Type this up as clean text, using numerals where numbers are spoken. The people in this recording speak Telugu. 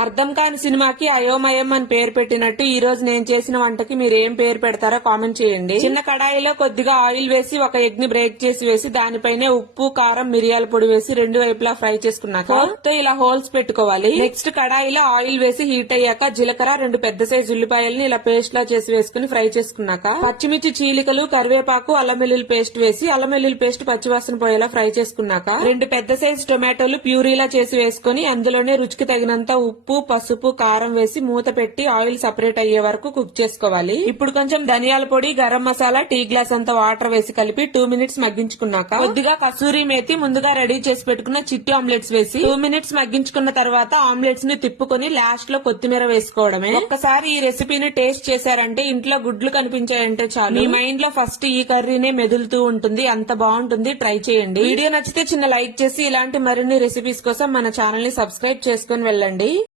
అర్థం కాని సినిమాకి అయోమయం అని పేరు పెట్టినట్టు ఈ రోజు నేను చేసిన వంటకి మీరు ఏం పేరు పెడతారో కామెంట్ చేయండి. చిన్న కడాయిలో కొద్దిగా ఆయిల్ వేసి ఒక ఎగ్ ని బ్రేక్ చేసి వేసి దానిపైనే ఉప్పు కారం మిరియాల పొడి వేసి రెండు వైపులా ఫ్రై చేసుకున్నాక ఇలా హోల్స్ పెట్టుకోవాలి. నెక్స్ట్ కడాయిలో ఆయిల్ వేసి హీట్ అయ్యాక జీలకర్ర రెండు పెద్ద సైజు ఉల్లిపాయల్ని ఇలా పేస్ట్ లా చేసి వేసుకుని ఫ్రై చేసుకున్నాక పచ్చిమిర్చి చీలికలు కరివేపాకు అల్లం వెల్లుల్లి పేస్ట్ వేసి అల్లం వెల్లుల్లి పేస్ట్ పచ్చివాసన పోయేలా ఫ్రై చేసుకున్నాక రెండు పెద్ద సైజు టొమాటోలు ప్యూరీలా చేసి వేసుకుని అందులోనే రుచికి తగినంత ఉప్పు పసుపు కారం వేసి మూత పెట్టి ఆయిల్ సపరేట్ అయ్యే వరకు కుక్ చేసుకోవాలి. ఇప్పుడు కొంచెం ధనియాల పొడి గరం మసాలా టీ గ్లాస్ అంత వాటర్ వేసి కలిపి 2 మినిట్స్ మగ్గించుకున్నాక కొద్దిగా కసూరి మేతి ముందుగా రెడీ చేసి పెట్టుకున్న చిట్టి ఆమ్లెట్స్ వేసి 2 మినిట్స్ మగ్గించుకున్న తర్వాత ఆమ్లెట్స్ ని తిప్పుకొని లాస్ట్ లో కొత్తిమీర వేసుకోవడమే. ఒక్కసారి ఈ రెసిపీని టేస్ట్ చేశారంటే ఇంట్లో గుడ్లు కనిపించాయంటే చాలు మీ మైండ్ లో ఫస్ట్ ఈ కర్రీనే మెదులుతూ ఉంటుంది. అంత బాగుంటుంది. ట్రై చేయండి. వీడియో నచ్చితే చిన్న లైక్ చేసి ఇలాంటి మరిన్ని రెసిపీస్ కోసం మన ఛానల్ ని సబ్స్క్రైబ్ చేసుకుని వెళ్ళండి.